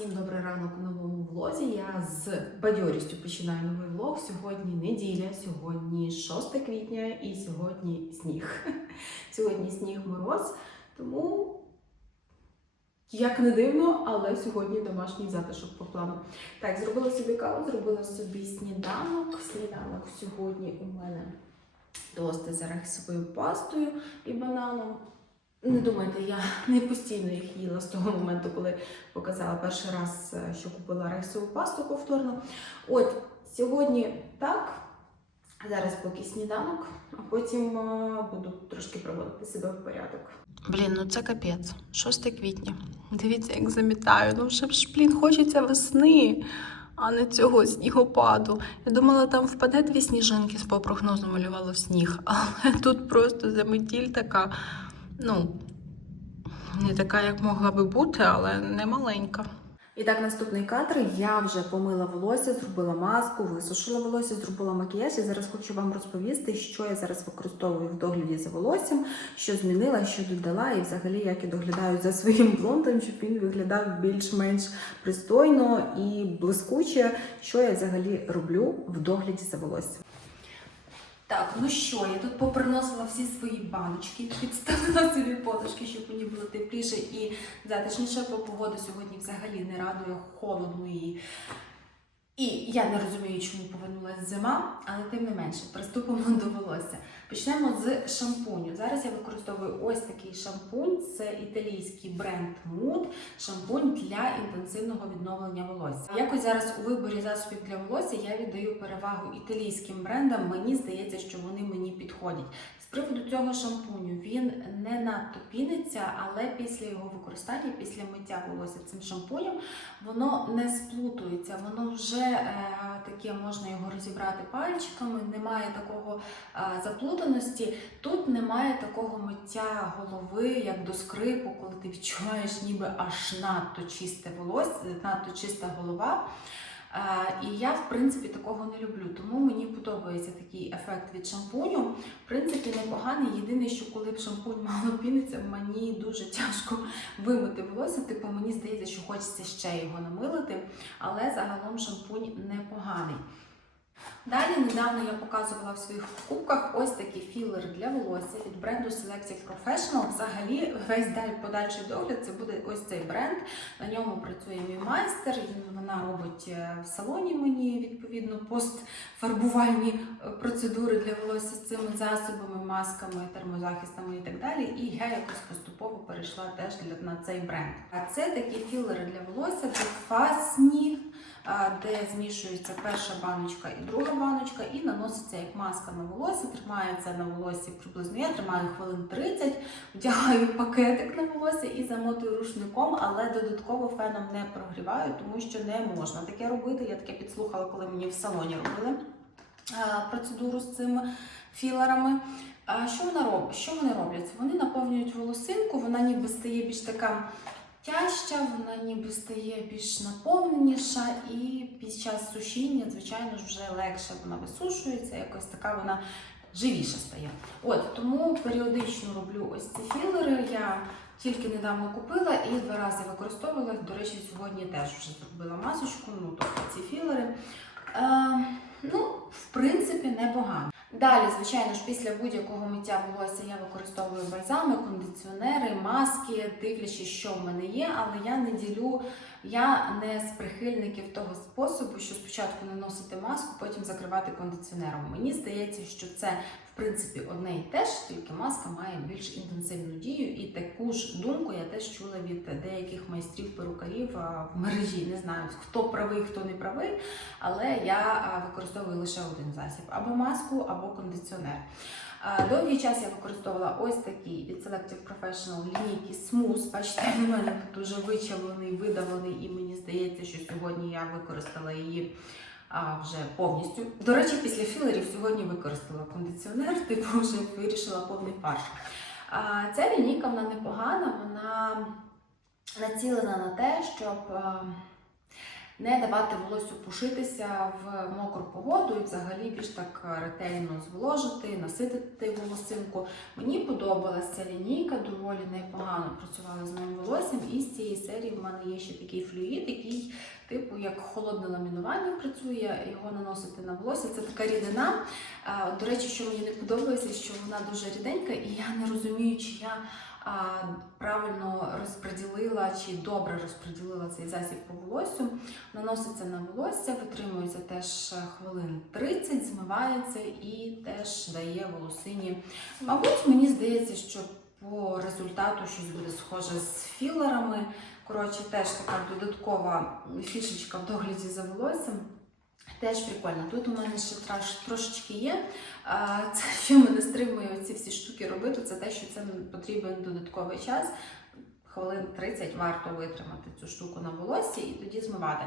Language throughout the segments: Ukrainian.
Всім добрий ранок у новому влозі. Я з бадьорістю починаю новий влог. Сьогодні неділя, сьогодні 6 квітня і сьогодні сніг. Сьогодні сніг мороз, тому як не дивно, але сьогодні домашній затишок по плану. Так, зробила собі каву, зробила собі сніданок. Сніданок сьогодні у мене тости з арахісовою пастою і бананом. Не думайте, я не постійно їх їла з того моменту, коли показала перший раз, е, що купила арахісову пасту повторно. От сьогодні так. Зараз поки сніданок, а потім е, буду трошки приводити себе в порядок. Блін, ну це капець. 6 квітня. Дивіться, як замітаю. Ну вже ж, блін, хочеться весни, а не цього снігопаду. Я думала, там впаде дві сніжинки, по прогнозу малювала в сніг. Але тут просто заметіль така, ну, не така, як могла би бути, але не маленька. І так, наступний кадр. Я вже помила волосся, зробила маску, висушила волосся, зробила макіяж. І зараз хочу вам розповісти, що я зараз використовую в догляді за волоссям, що змінила, що додала, і взагалі як я доглядаю за своїм блондом, щоб він виглядав більш-менш пристойно і блискуче, що я взагалі роблю в догляді за волоссям. Так, ну що, я тут поприносила всі свої баночки, підставила собі подушки, щоб мені було тепліше і затишніше, бо погода сьогодні взагалі не радує холодно і. І я не розумію, чому повернулася зима, але тим не менше, приступимо до волосся. Почнемо з шампуню. Зараз я використовую ось такий шампунь. Це італійський бренд Mood, шампунь для інтенсивного відновлення волосся. Якось зараз у виборі засобів для волосся я віддаю перевагу італійським брендам. Мені здається, що вони мені підходять. З приводу цього шампуню він не надто піниться, але після його використання, після миття волосся цим шампунем, воно не сплутується, воно вже таке можна його розібрати пальчиками, немає такого е, заплутаності. Тут немає такого миття голови, як до скрипу, коли ти відчуваєш ніби аж надто чисте волосся, надто чиста голова. Е, І я, в принципі, такого не люблю, тому мені подобається такий ефект від шампуню. В принципі, непоганий. Єдине, що коли шампунь мало піниться, мені дуже тяжко вимити волосся. Типу, мені здається, що хочеться ще його намилити, але загалом шампунь непоганий. Далі недавно я показувала в своїх покупках ось такий філер для волосся від бренду Selective Professional. Взагалі, весь далі подальший догляд це буде ось цей бренд. На ньому працює мій майстер. Вона робить е, в салоні мені відповідно постфарбувальні е, процедури для волосся з цими засобами, масками, термозахистами і так далі. І я якось поступово перейшла теж на цей бренд. А це такі філери для волосся, двофазні, а, де змішується перша баночка і друга баночка, і наноситься як маска на волосся, тримається на волоссі приблизно. Я тримаю хвилин 30, вдягаю пакетик на волосся і замотую рушником, але додатково феном не прогріваю, тому що не можна таке робити. Я таке підслухала, коли мені в салоні робили процедуру з цими філерами. А що вона робить? Що вони роблять? Вони наповнюють волосинку, вона ніби стає більш така тяжча, вона ніби стає більш наповненіша, і під час сушіння, звичайно ж, вже легше вона висушується, якось така вона живіша стає. От тому періодично роблю ось ці філери. Я тільки недавно купила і два рази використовувала. До речі, сьогодні теж вже зробила масочку, ну тобто ці філери. Е, ну, в принципі, непогано. Далі, звичайно ж, після будь-якого миття волосся я використовую бальзами, кондиціонери, маски, дивлячись, що в мене є, але я не ділю, я не з прихильників того способу, що спочатку наносити маску, потім закривати кондиціонером. Мені здається, що це в принципі одне і те ж, тільки маска має більш інтенсивну дію, і таку ж думку я теж чула від деяких майстрів перукарів в мережі. Не знаю, хто правий, хто не правий, але я використовую лише один засіб: або маску, або кондиціонер. Довгий час я використовувала ось такий від Selective Professional лінійки Smooth. Бачите, в мене тут дуже вичавлений, видавлений, і мені здається, що сьогодні я використала її а, вже повністю. До речі, після філерів сьогодні використала кондиціонер, типу вже вирішила повний фарш. Ця лінійка вона непогана, вона націлена на те, щоб. Не давати волосю пушитися в мокру погоду і взагалі більш так ретельно зволожити, наситити волосинку. Мені подобалася лінійка, доволі непогано працювала з моїм волоссям. І з цієї серії в мене є ще такий флюїд, який типу як холодне ламінування працює, його наносити на волосся. Це така рідина. До речі, що мені не подобається, що вона дуже ріденька, і я не розумію, чи я правильно розподілила чи добре розподілила цей засіб по волосю. Наноситься на волосся, витримується теж хвилин 30, змивається і теж дає волосині. Мабуть, мені здається, що по результату щось буде схоже з філерами. Коротше, теж така додаткова фішечка в догляді за волоссям. Теж прикольно. Тут у мене ще трош, трошечки є. Це що мене стримує ці всі штуки робити, це те, що це потрібен додатковий час. Хвилин 30 варто витримати цю штуку на волоссі і тоді змивати.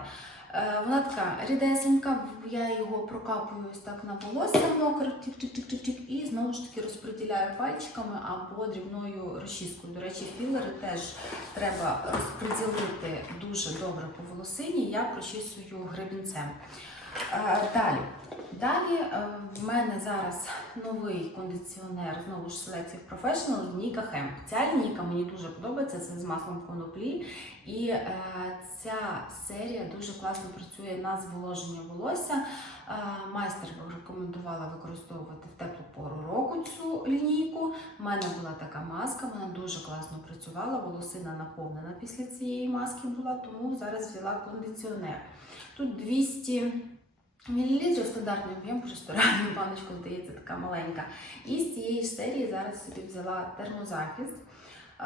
Е, Вона така рідесенька, я його прокапую ось так на волосся мокре, тик-тик-тик-тик-тик, і знову ж таки розподіляю пальчиками або дрібною розчіскою. До речі, філери теж треба розподілити дуже добре по волосині. Я прочісую гребінцем. Е, Далі. Далі е, в мене зараз новий кондиціонер, знову ж Selective Professional, лінійка Hemp. Ця лінійка мені дуже подобається, це з маслом коноплі. І е, ця серія дуже класно працює на зволоження волосся. Е, майстер рекомендувала використовувати в теплу пору року цю лінійку. У мене була така маска, вона дуже класно працювала, волосина наповнена після цієї маски була, тому зараз взяла кондиціонер. Тут 200 мл стандартний об'єм, просто реальну баночку, здається, така маленька. І з цієї серії зараз собі взяла термозахист. Е,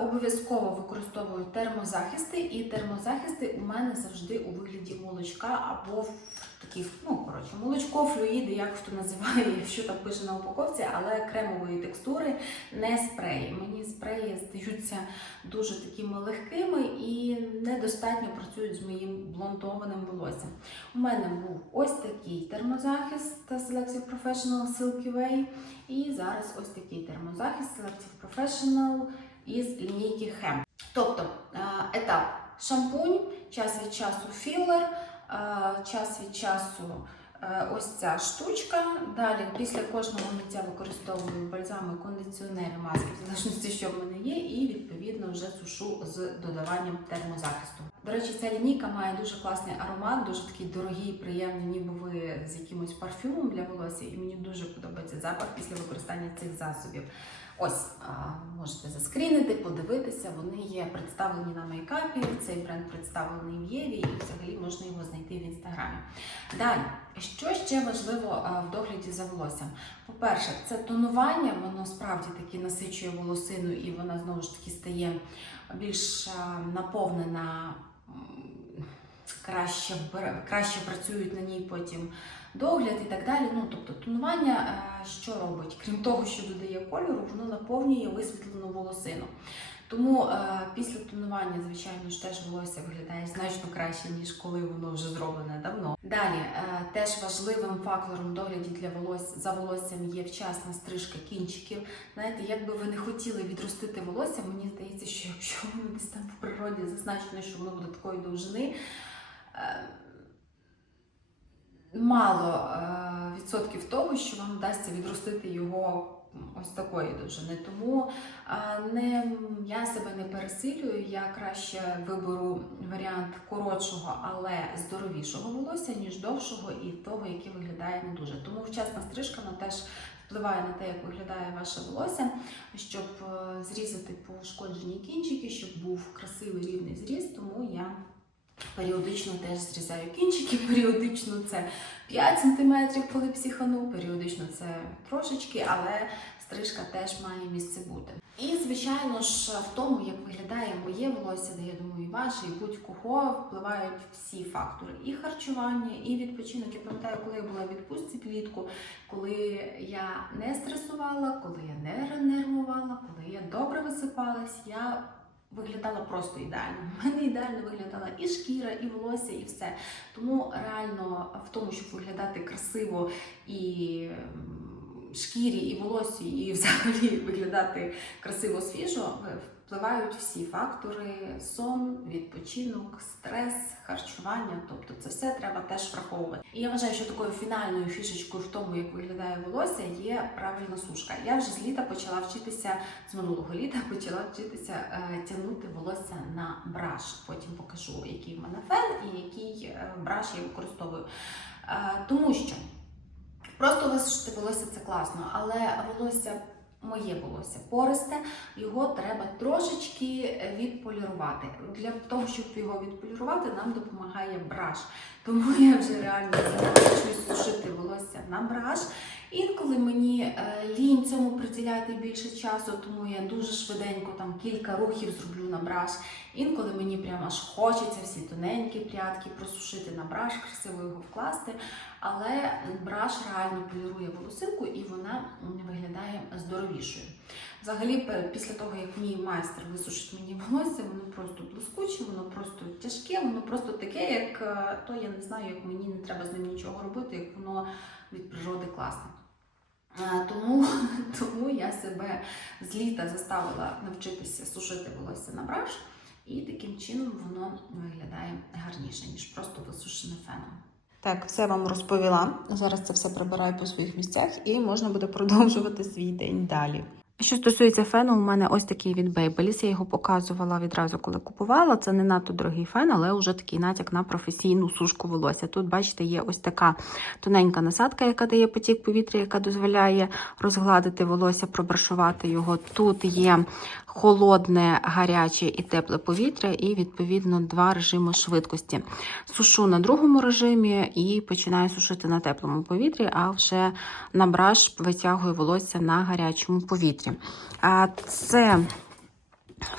Обов'язково використовую термозахисти, і термозахисти у мене завжди у вигляді молочка або в таких, ну коротше, молочко, флюїди, як хто називає, що там пише на упаковці, але кремової текстури, не спреї. Мені спреї здаються дуже такими легкими і недостатньо працюють з моїм блондованим волоссям. У мене був ось такий термозахист та Selective Professional Silky Way. І зараз ось такий термозахист Selective Professional із лінійки Hem. Тобто е, етап шампунь, час від часу філер, час від часу е, ось ця штучка. Далі після кожного миття використовую бальзами, кондиціонери, маски, в залежності, що в мене є, і відповідно вже сушу з додаванням термозахисту. До речі, ця лінійка має дуже класний аромат, дуже такий дорогий, приємний, ніби ви з якимось парфюмом для волосся, і мені дуже подобається запах після використання цих засобів. Ось можете заскрінити, подивитися. Вони є представлені на мейкапі. Цей бренд представлений в Єві, і взагалі можна його знайти в інстаграмі. Далі, що ще важливо в догляді за волоссям? По-перше, це тонування, воно справді таки насичує волосину, і вона знову ж таки стає більш наповнена. Краще, краще працюють на ній потім догляд і так далі. Ну, тобто тонування е, що робить? Крім того, що додає кольору, воно наповнює висвітлену волосину. Тому е, після тонування, звичайно ж, теж волосся виглядає значно краще, ніж коли воно вже зроблене давно. Далі е, теж важливим фактором догляді для волосся за волоссям є вчасна стрижка кінчиків. Знаєте, як би ви не хотіли відростити волосся, мені здається, що якщо воно десь там в природі зазначено, що воно буде такої довжини. е, Мало е, відсотків того, що вам вдасться відростити його ось такої довжини. Тому е, не, я себе не пересилюю, я краще виберу варіант коротшого, але здоровішого волосся, ніж довшого і того, яке виглядає не дуже. Тому вчасна стрижка вона теж впливає на те, як виглядає ваше волосся, щоб е, зрізати пошкоджені кінчики, щоб був красивий рівний зріз, тому я. Періодично теж зрізаю кінчики, періодично це 5 см, коли психану, періодично це трошечки, але стрижка теж має місце бути. І, звичайно ж, в тому, як виглядає моє волосся, де я думаю, і ваше, і будь-кого впливають всі фактори: і харчування, і відпочинок. Я пам'ятаю, коли я була в відпустці влітку, коли я не стресувала, коли я не нервувала, коли я добре висипалась, я виглядала просто ідеально. У мене ідеально виглядала і шкіра, і волосся, і все. Тому реально в тому, щоб виглядати красиво і м, шкірі і волосю, і взагалі виглядати красиво свіжо, е, впливають всі фактори: сон, відпочинок, стрес, харчування. Тобто це все треба теж враховувати. І я вважаю, що такою фінальною фішечкою в тому, як виглядає волосся, є правильна сушка. Я вже з літа почала вчитися з минулого літа, почала вчитися е, тягнути волосся на браш. Потім покажу, який в мене фен і який е, браш я використовую. Е, тому що просто висушити волосся це класно, але волосся. Моє волосся пористе, його треба трошечки відполірувати. Для того, щоб його відполірувати, нам допомагає браш. Тому я вже реально навчусь сушити волосся на браш. Інколи мені е, лінь цьому приділяти більше часу, тому я дуже швиденько там кілька рухів зроблю на браш. Інколи мені прямо аж хочеться всі тоненькі прядки просушити на браш, красиво його вкласти. Але браш реально полірує волосинку і вона виглядає здоровішою. Взагалі, після того, як мій майстер висушить мені волосся, воно просто блискуче, воно просто тяжке, воно просто таке, як е, то я не знаю, як мені не треба з ним нічого робити, як воно від природи класне. Е, Тому, тому я себе з літа заставила навчитися сушити волосся на браш, і таким чином воно виглядає гарніше, ніж просто висушене феном. Так, все вам розповіла. Зараз це все прибираю по своїх місцях і можна буде продовжувати свій день далі. Що стосується фену, у мене ось такий від Babyliss. Я його показувала відразу, коли купувала. Це не надто дорогий фен, але вже такий натяк на професійну сушку волосся. Тут, бачите, є ось така тоненька насадка, яка дає потік повітря, яка дозволяє розгладити волосся, пробрашувати його. Тут є холодне, гаряче і тепле повітря, і відповідно два режими швидкості. Сушу на другому режимі і починаю сушити на теплому повітрі, а вже на браш витягую волосся на гарячому повітрі. А це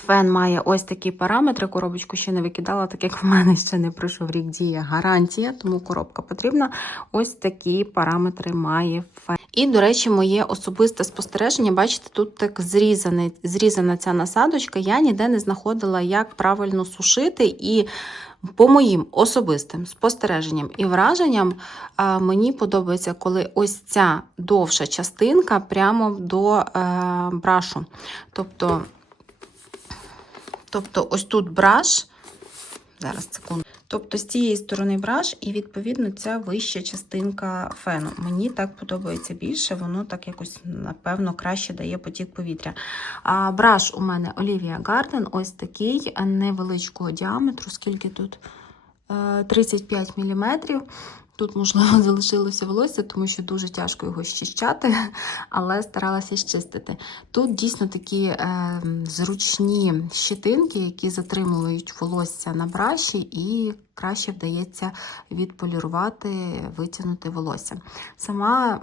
Фен має ось такі параметри. Коробочку ще не викидала, так як в мене ще не пройшов рік дія гарантія, тому коробка потрібна. Ось такі параметри має фен. І, до речі, моє особисте спостереження, бачите, тут так зрізаний, зрізана ця насадочка. Я ніде не знаходила, як правильно сушити. І по моїм особистим спостереженням і враженням мені подобається, коли ось ця довша частинка прямо до е, брашу. Тобто, тобто, ось тут браш. Зараз секунду. Тобто з цієї сторони браш, і відповідно ця вища частинка фену. Мені так подобається більше, воно так якось, напевно, краще дає потік повітря. А браш у мене Olivia Garden, ось такий невеличкого діаметру, скільки тут Е, 35 мм. Тут, можливо, залишилося волосся, тому що дуже тяжко його щищати, але старалася щистити. Тут дійсно такі е, зручні щитинки, які затримують волосся на браші, і краще вдається відполірувати, витягнути волосся. Сама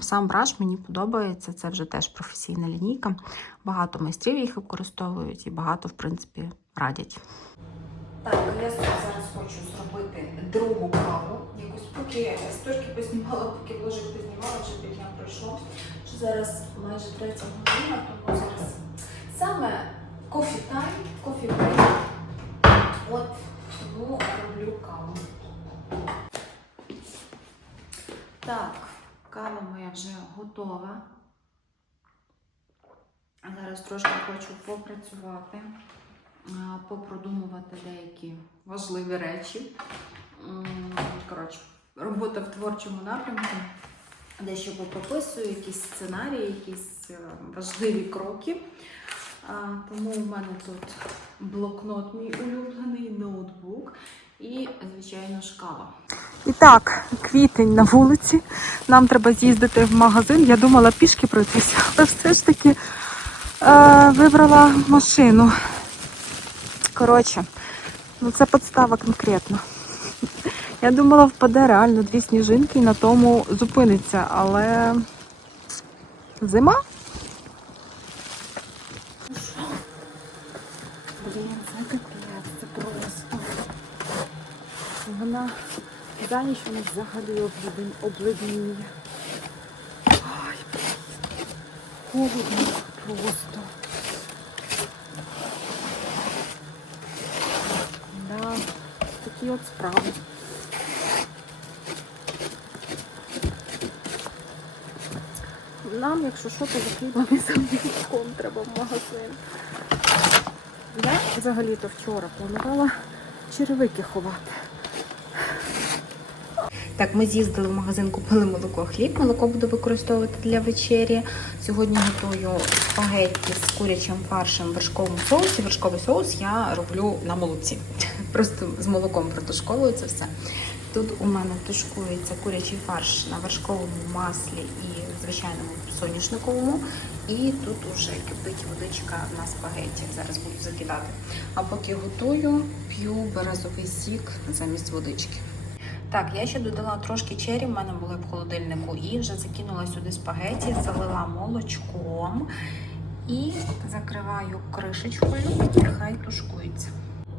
сам- браш мені подобається, це вже теж професійна лінійка. Багато майстрів їх використовують і багато, в принципі, радять. Так, я зараз хочу зробити другу каву. Поки сторки познімала, поки вложик познімала, вже півдня пройшло. Що зараз майже третя година, тому зараз саме кофі тайм, кофі брейк. От тому роблю каву. Так, кава моя вже готова. Зараз трошки хочу попрацювати попродумувати деякі важливі речі. Коротше, робота в творчому напрямку. Дещо попрописую, якісь сценарії, якісь е, важливі кроки. Тому у мене тут блокнот мій улюблений, ноутбук і, звичайно, ж кава. І так, квітень на вулиці. Нам треба з'їздити в магазин. Я думала пішки пройтися, але все ж таки е, вибрала машину. Коротше, ну це підстава конкретно. Я думала, впаде реально дві сніжинки і на тому зупиниться, але зима. Блін, це капець, це просто. Вона за ніч вона взагалі обледеніє. Ай. Холодно просто. Да, такі от справи. Нам, якщо що, то за хлібом і треба в магазин. Я взагалі-то вчора планувала черевики ховати. Так, ми з'їздили в магазин, купили молоко, хліб. Молоко буду використовувати для вечері. Сьогодні готую спагетті з курячим фаршем в вершковому соусі. Вершковий соус я роблю на молоці. Просто з молоком протушковую це все. Тут у мене тушкується курячий фарш на вершковому маслі і звичайному соняшниковому. І тут уже кипить водичка на спагетті. Зараз буду закидати. А поки готую, п'ю березовий сік замість водички. Так, я ще додала трошки чері, в мене були в холодильнику, і вже закинула сюди спагеті, залила молочком і закриваю кришечкою, і хай тушкується.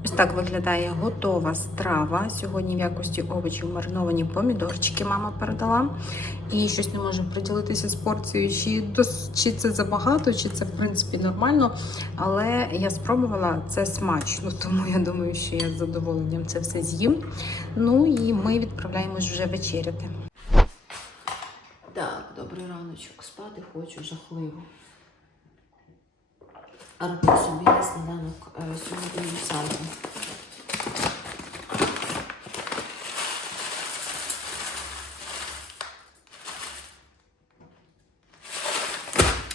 Ось так виглядає готова страва. Сьогодні в якості овочів мариновані помідорчики мама передала. І щось не можу приділитися з порцією, чи, чи це забагато, чи це в принципі нормально. Але я спробувала це смачно, тому я думаю, що я з задоволенням це все з'їм. Ну і ми відправляємось вже вечеряти. Так, добрий раночок. Спати хочу жахливо. А роблю собі на сніданок е, сьогодні вівсянку.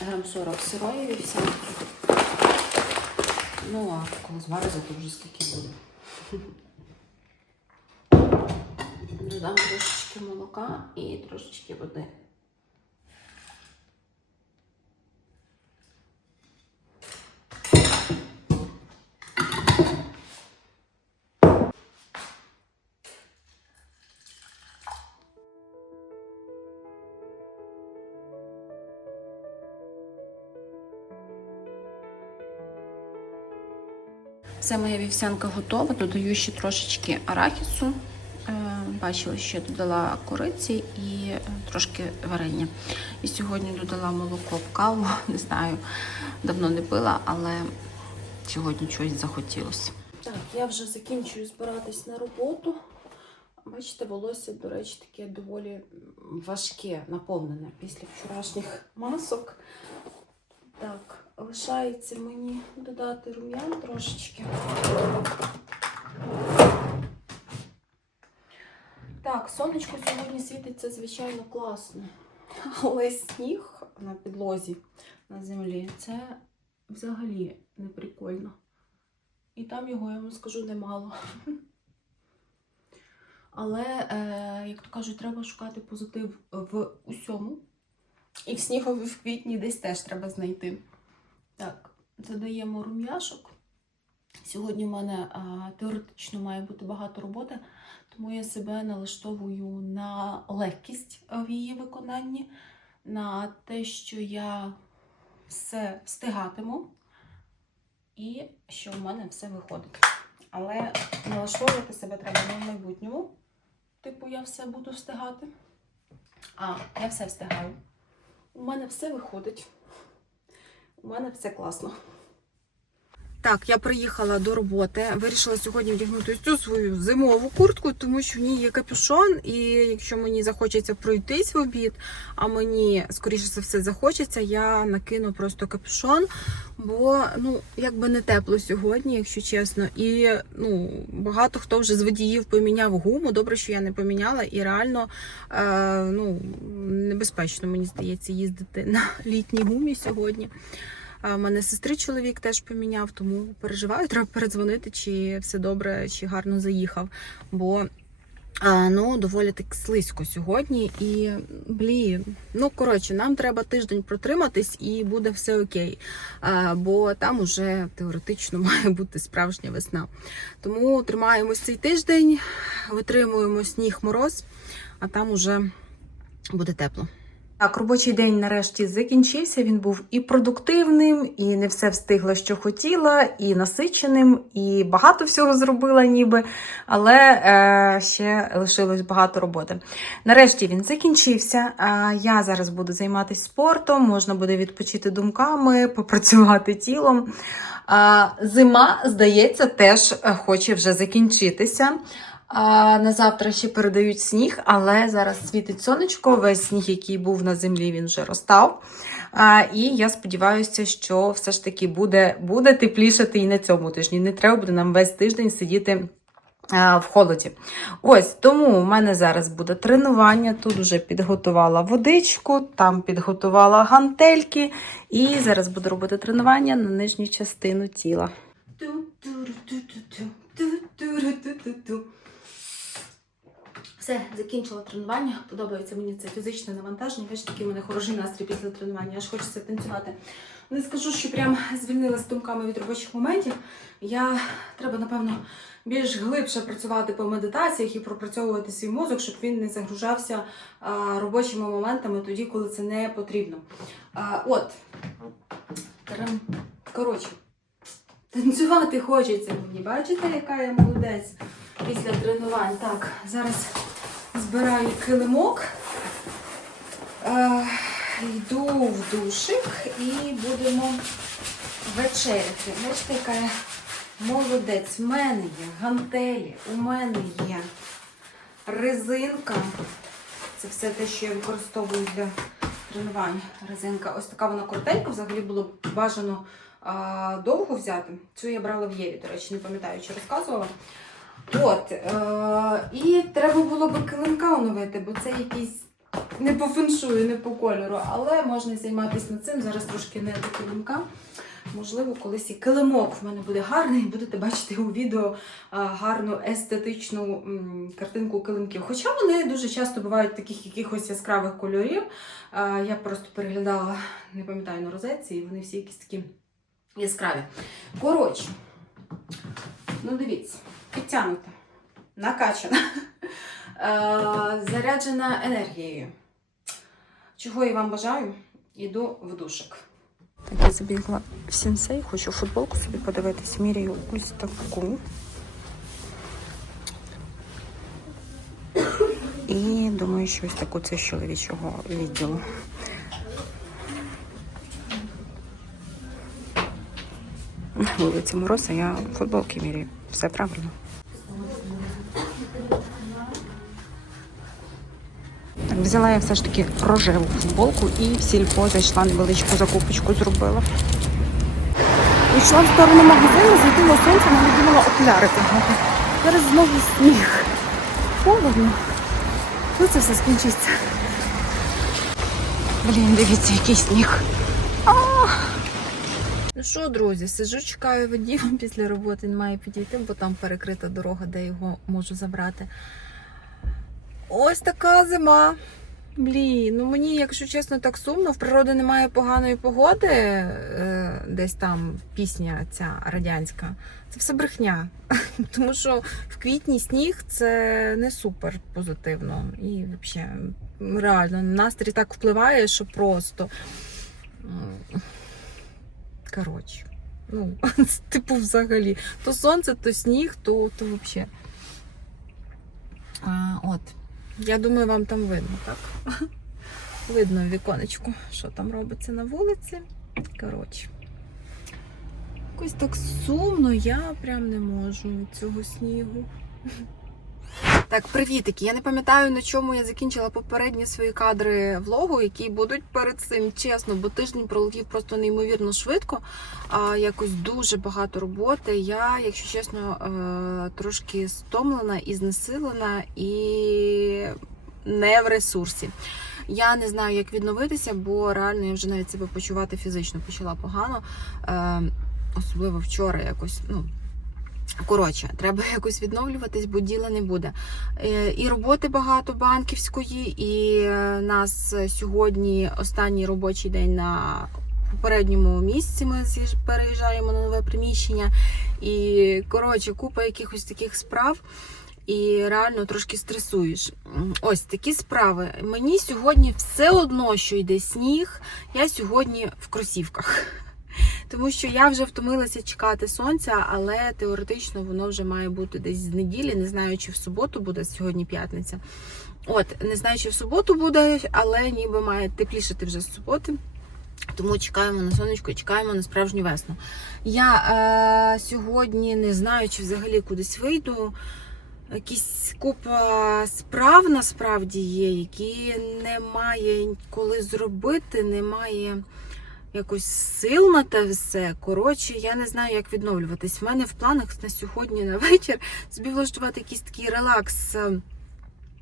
Грам 40 сирої вівсянки. Ну, а коли звариться, то вже скільки буде. Додам трошечки молока і трошечки води. Все, моя вівсянка готова. Додаю ще трошечки арахісу. Е, Бачила, що додала кориці і е, трошки варення. І сьогодні додала молоко в каву. Не знаю, давно не пила, але сьогодні щось захотілося. Так, я вже закінчую збиратись на роботу. Бачите, волосся, до речі, таке доволі важке, наповнене після вчорашніх масок. Лишається мені додати рум'ян трошечки. Так, сонечко сьогодні світиться, звичайно, класно. Але сніг на підлозі на землі це взагалі не прикольно. І там його, я вам скажу, немало. Але, е, як то кажуть, треба шукати позитив в усьому. І в снігові в квітні десь теж треба знайти. Так, додаємо рум'яшок. Сьогодні в мене а, теоретично має бути багато роботи, тому я себе налаштовую на легкість в її виконанні, на те, що я все встигатиму і що в мене все виходить. Але налаштовувати себе треба не в майбутньому. Типу, я все буду встигати. А, я все встигаю. У мене все виходить. У мене все класно. Так, я приїхала до роботи. Вирішила сьогодні вдягнути цю свою зимову куртку, тому що в ній є капюшон, і якщо мені захочеться пройтись в обід, а мені, скоріше за все, захочеться, я накину просто капюшон, бо ну, якби не тепло сьогодні, якщо чесно. І ну, багато хто вже з водіїв поміняв гуму. Добре, що я не поміняла, і реально е, ну, небезпечно, мені здається, їздити на літній гумі сьогодні. В мене сестри чоловік теж поміняв, тому переживаю, треба передзвонити, чи все добре, чи гарно заїхав. Бо ну, доволі так слизько сьогодні. І блін, ну коротше, нам треба тиждень протриматись і буде все окей. Бо там уже теоретично має бути справжня весна. Тому тримаємось цей тиждень, витримуємо сніг мороз, а там уже буде тепло. Так, робочий день нарешті закінчився. Він був і продуктивним, і не все встигла, що хотіла, і насиченим, і багато всього зробила, ніби, але е, ще лишилось багато роботи. Нарешті він закінчився. Е, я зараз буду займатися спортом, можна буде відпочити думками, попрацювати тілом. Е, зима, здається, теж е, хоче вже закінчитися. А на завтра ще передають сніг, але зараз світить сонечко. Весь сніг, який був на землі, він вже розстав. А, і я сподіваюся, що все ж таки буде, буде теплішати і на цьому тижні. Не треба буде нам весь тиждень сидіти. В холоді. Ось тому у мене зараз буде тренування. Тут вже підготувала водичку, там підготувала гантельки, і зараз буду робити тренування на нижню частину тіла. Все, закінчила тренування. Подобається мені це фізичне навантаження. Бачите, такий у мене хороший настрій після тренування, аж хочеться танцювати. Не скажу, що прям звільнила з думками від робочих моментів. Я треба, напевно, більш глибше працювати по медитаціях і пропрацьовувати свій мозок, щоб він не загружався а, робочими моментами тоді, коли це не потрібно. А, от. Коротше, танцювати хочеться мені. Бачите, яка я молодець після тренувань. Так, зараз збираю килимок. Е, йду в душик і будемо вечеряти. Бачите, яка я молодець. У мене є гантелі, у мене є резинка. Це все те, що я використовую для тренувань. Резинка. Ось така вона коротенька. Взагалі було б бажано а, довго взяти. Цю я брала в Єві, до речі, не пам'ятаю, чи розказувала. От, е, і треба було би килимка оновити, бо це якийсь не по феншую, не по кольору, але можна займатися над цим. Зараз трошки не до килимка. Можливо, колись і килимок в мене буде гарний, будете бачити у відео а, гарну естетичну картинку килимків. Хоча вони дуже часто бувають таких якихось яскравих кольорів. А, я просто переглядала, не пам'ятаю на розетці, і вони всі якісь такі яскраві. Коротше, ну дивіться, підтягнута, накачана, е, заряджена енергією. Чого я вам бажаю? Іду в душик. Так, я забігла в сенсей, хочу футболку собі подивитись. Міряю ось таку. І думаю, що ось таку це з чоловічого відділу. Вулиці Мороз, я футболки міряю. Все правильно. Взяла я все ж таки рожеву футболку і в сільпо зайшла невеличку закупочку зробила. Йшла в сторону магазину, зайдила сонце, думала окуляри тягнути. Зараз знову сніг. Холодно. Коли це все скінчиться? Блін, дивіться, який сніг. Ну що, друзі, сиджу, чекаю водія після роботи, він має підійти, бо там перекрита дорога, де його можу забрати. Ось така зима. Блін, ну мені, якщо чесно, так сумно. В природі немає поганої погоди, е, десь там пісня ця радянська. Це все брехня. Тому що в квітні сніг це не супер позитивно. І взагалі, реально, настрій так впливає, що просто. Коротше. Ну, типу, взагалі. То сонце, то сніг, то, то взагалі. От. Я думаю, вам там видно, так? Видно в віконечку, що там робиться на вулиці. Коротше. Якось так сумно, я прям не можу цього снігу. Так, привітики. Я не пам'ятаю, на чому я закінчила попередні свої кадри влогу, які будуть перед цим, чесно, бо тиждень пролетів просто неймовірно швидко. А, якось дуже багато роботи. Я, якщо чесно, е, трошки стомлена і знесилена, і не в ресурсі. Я не знаю, як відновитися, бо реально я вже навіть себе почувати фізично почала погано. Е, особливо вчора якось, ну. Коротше, треба якось відновлюватись, бо діла не буде. Е, І роботи багато банківської, і е, нас сьогодні останній робочий день на попередньому місці. Ми переїжджаємо на нове приміщення. І коротше, купа якихось таких справ. І реально трошки стресуєш. Ось такі справи. Мені сьогодні все одно, що йде сніг. Я сьогодні в кросівках. Тому що я вже втомилася чекати сонця, але теоретично воно вже має бути десь з неділі. Не знаю, чи в суботу буде сьогодні п'ятниця. От, не знаю, чи в суботу буде, але ніби має теплішати вже з суботи. Тому чекаємо на сонечко чекаємо на справжню весну. Я е, сьогодні не знаю, чи взагалі кудись вийду. якісь купа справ насправді є, які немає коли зробити, немає якось сил на те все. Коротше, я не знаю, як відновлюватись. У мене в планах на сьогодні на вечір собі влаштувати якийсь такий релакс. е,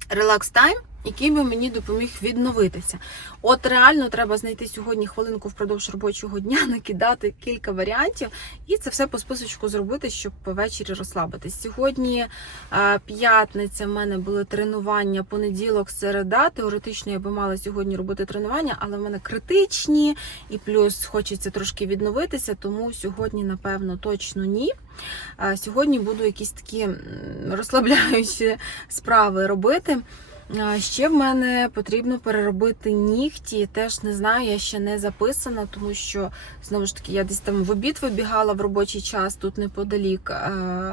Релакс тайм, який би мені допоміг відновитися. От реально треба знайти сьогодні хвилинку впродовж робочого дня, накидати кілька варіантів і це все по списочку зробити, щоб ввечері розслабитись. Сьогодні е, п'ятниця, в мене були тренування, понеділок, середа. Теоретично я би мала сьогодні робити тренування, але в мене критичні, і плюс хочеться трошки відновитися, тому сьогодні, напевно, точно ні. Е, Сьогодні буду якісь такі розслабляючі справи робити. Ще в мене потрібно переробити нігті. Теж не знаю, я ще не записана, тому що знову ж таки я десь там в обід вибігала в робочий час, тут неподалік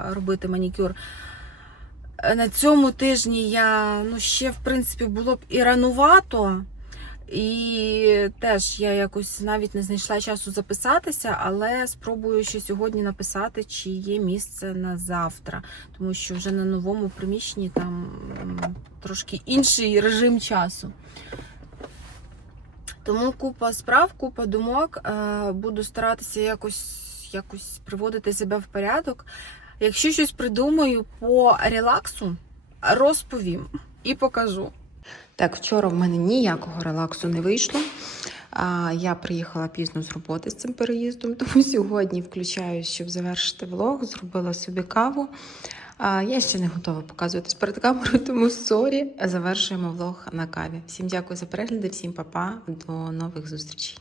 робити манікюр. Е, На цьому тижні я ну ще в принципі було б і ранувато. І теж я якось навіть не знайшла часу записатися, але спробую ще сьогодні написати, чи є місце на завтра, тому що вже на новому приміщенні там трошки інший режим часу. Тому купа справ, купа думок. Е, Буду старатися якось, якось приводити себе в порядок. Якщо щось придумаю по релаксу, розповім і покажу. Так, вчора в мене ніякого релаксу не вийшло. А, Я приїхала пізно з роботи з цим переїздом, тому сьогодні включаю, щоб завершити влог, зробила собі каву. А, Я ще не готова показуватись перед камерою, тому сорі. Завершуємо влог на каві. Всім дякую за перегляди, всім па-па, до нових зустрічей.